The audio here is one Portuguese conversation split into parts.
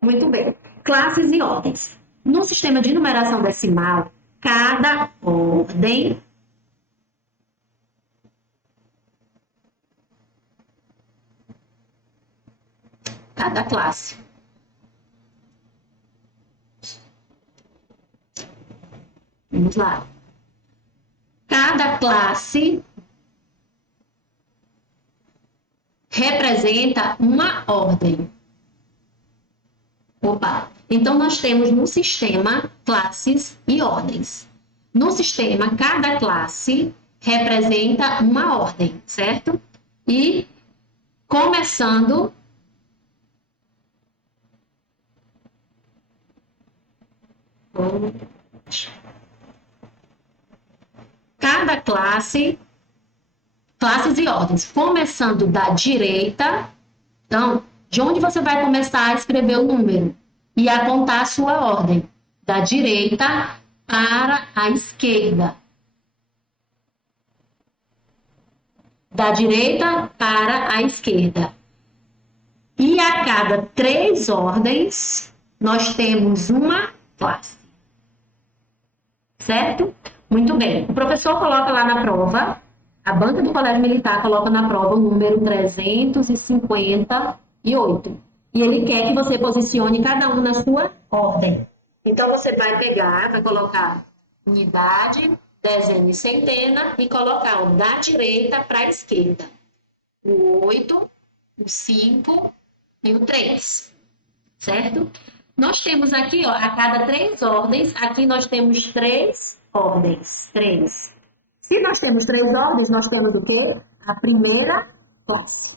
Muito bem. Classes e ordens. No sistema de numeração decimal, cada ordem, cada classe. Vamos lá. Cada classe representa uma ordem. Opa! Então, nós temos no sistema classes e ordens. No sistema, cada classe representa uma ordem, certo? E começando com cada classe, classes e ordens, começando da direita. Então, de onde você vai começar a escrever o número e a contar a sua ordem? Da direita para a esquerda. Da direita para a esquerda. E a cada 3 ordens, nós temos uma classe. Certo? Muito bem. O professor coloca lá na prova, a banca do Colégio Militar coloca na prova o número 358. E ele quer que você posicione cada um na sua ordem. Então, você vai pegar, vai colocar unidade, dezena e centena e colocar o da direita para a esquerda. O 8, o 5 e o 3. Certo? Nós temos aqui, ó, a cada 3 ordens, aqui nós temos 3 ordens. 3. Se nós temos 3 ordens, nós temos o quê? A primeira classe,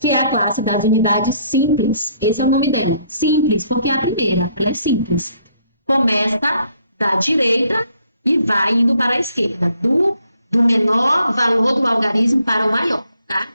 que é a classe das unidades simples. Esse é o nome dela. Simples, porque é a primeira, ela é simples. Começa da direita e vai indo para a esquerda, do menor valor do algarismo para o maior, tá?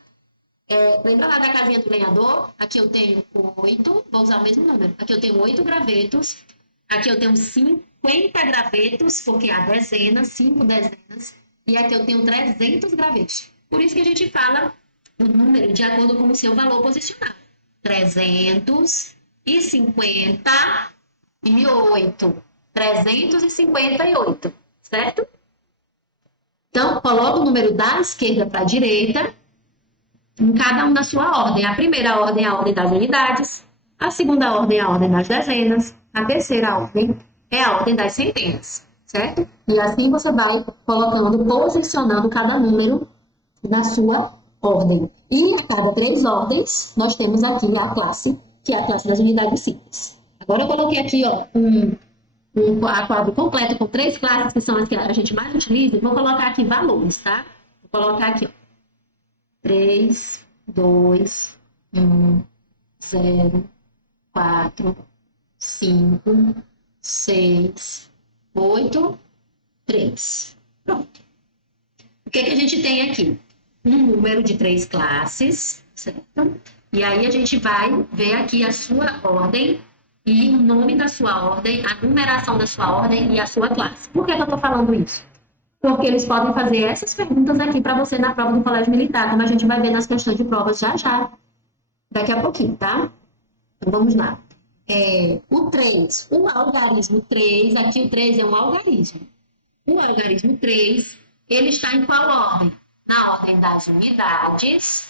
Lembra lá da casinha do lenhador? Aqui eu tenho 8, vou usar o mesmo número. Aqui eu tenho 8 gravetos. Aqui eu tenho 50 gravetos, porque há dezenas, 5 dezenas. E aqui eu tenho 300 gravetos. Por isso que a gente fala o número de acordo com o seu valor posicionado. 358. 358, certo? Então, coloca o número da esquerda para a direita, em cada um na sua ordem. A primeira ordem é a ordem das unidades, a segunda ordem é a ordem das dezenas, a terceira ordem é a ordem das centenas, certo? E assim você vai colocando, posicionando cada número na sua ordem. E a cada 3 ordens, nós temos aqui a classe, que é a classe das unidades simples. Agora eu coloquei aqui, ó, um quadro completo com 3 classes, que são as que a gente mais utiliza. Vou colocar aqui valores, tá? Vou colocar aqui, ó. 3, 2, 1, 0, 4, 5, 6, 8, 3. Pronto. O que a gente tem aqui? Um número de 3 classes, certo? E aí a gente vai ver aqui a sua ordem e o nome da sua ordem, a numeração da sua ordem e a sua classe. Por que eu estou falando isso? Porque eles podem fazer essas perguntas aqui para você na prova do Colégio Militar, como a gente vai ver nas questões de provas já já, daqui a pouquinho, tá? Então vamos lá. O 3, o algarismo 3, aqui o 3 é um algarismo. O algarismo 3, ele está em qual ordem? Na ordem das unidades,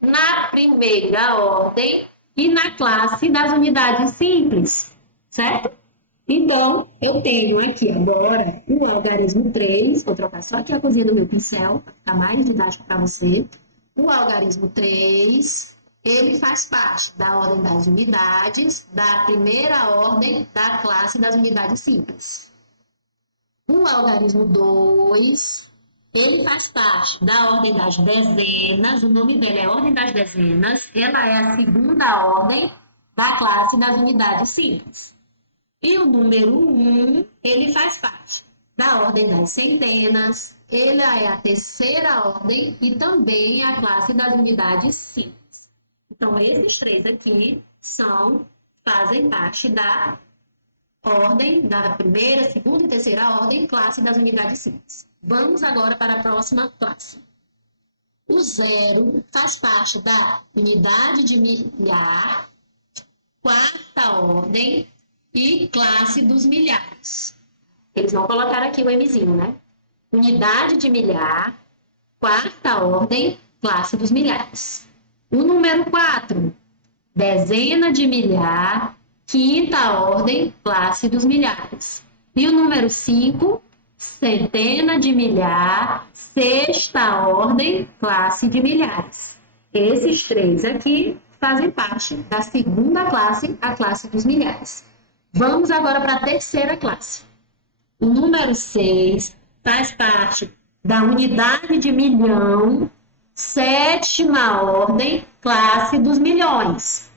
na primeira ordem e na classe das unidades simples, certo? Então, eu tenho aqui agora o algarismo 3, vou trocar só aqui a cozinha do meu pincel, para ficar mais didático para você. O algarismo 3, ele faz parte da ordem das unidades, da primeira ordem da classe das unidades simples. O algarismo 2, ele faz parte da ordem das dezenas, o nome dele é ordem das dezenas, ela é a segunda ordem da classe das unidades simples. E o número 1, ele faz parte da ordem das centenas, ele é a terceira ordem e também a classe das unidades simples. Então, esses 3 aqui fazem parte da ordem da primeira, segunda e terceira ordem, classe das unidades simples. Vamos agora para a próxima classe. O 0 faz parte da unidade de milhar, quarta ordem e classe dos milhares. Eles vão colocar aqui o Mzinho, né? Unidade de milhar, quarta ordem, classe dos milhares. O número 4, dezena de milhar, quinta ordem, classe dos milhares. E o número 5, centena de milhar, sexta ordem, classe de milhares. Esses três aqui fazem parte da segunda classe, a classe dos milhares. Vamos agora para a terceira classe. O número 6 faz parte da unidade de milhão, sétima ordem, classe dos milhões.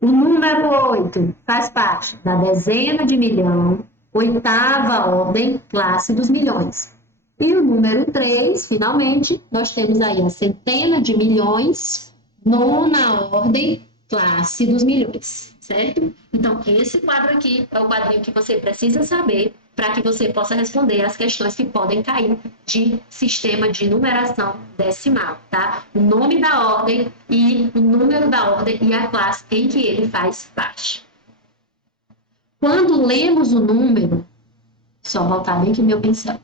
O número 8 faz parte da dezena de milhão, oitava ordem, classe dos milhões. E o número 3, finalmente, nós temos aí a centena de milhões, nona ordem, classe dos milhões, certo? Então, esse quadro aqui é o quadrinho que você precisa saber para que você possa responder as questões que podem cair de sistema de numeração decimal, tá? O nome da ordem e o número da ordem e a classe em que ele faz parte. Quando lemos o número, só voltar bem aqui o meu pincel.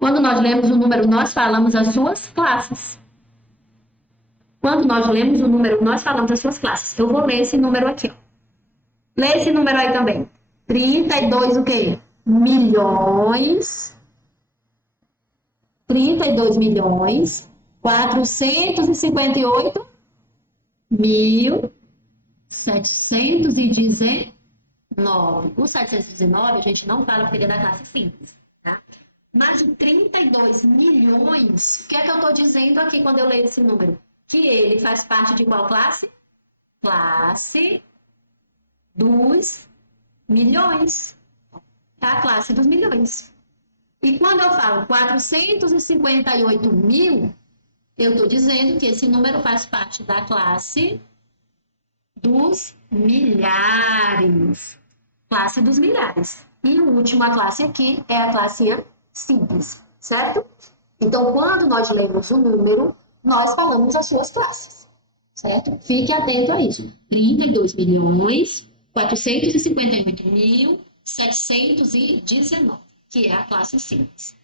Quando nós lemos o número, nós falamos as suas classes. Quando nós lemos o número, nós falamos as suas classes. Eu vou ler esse número aqui, ó. Lê esse número aí também. 32 o quê? Milhões. 32 milhões. 458 mil 719. O 719 a gente não fala porque ele é da classe simples, tá? Mas de 32 milhões, o que é que eu estou dizendo aqui quando eu leio esse número? Que ele faz parte de qual classe? Classe dos milhões. Tá? A classe dos milhões. E quando eu falo 458 mil, eu estou dizendo que esse número faz parte da classe dos milhares. Classe dos milhares. E a última classe aqui é a classe simples, certo? Então, quando nós lemos o número, nós falamos as suas classes, certo? Fique atento a isso. 32 milhões, 458 mil, 719, que é a classe simples.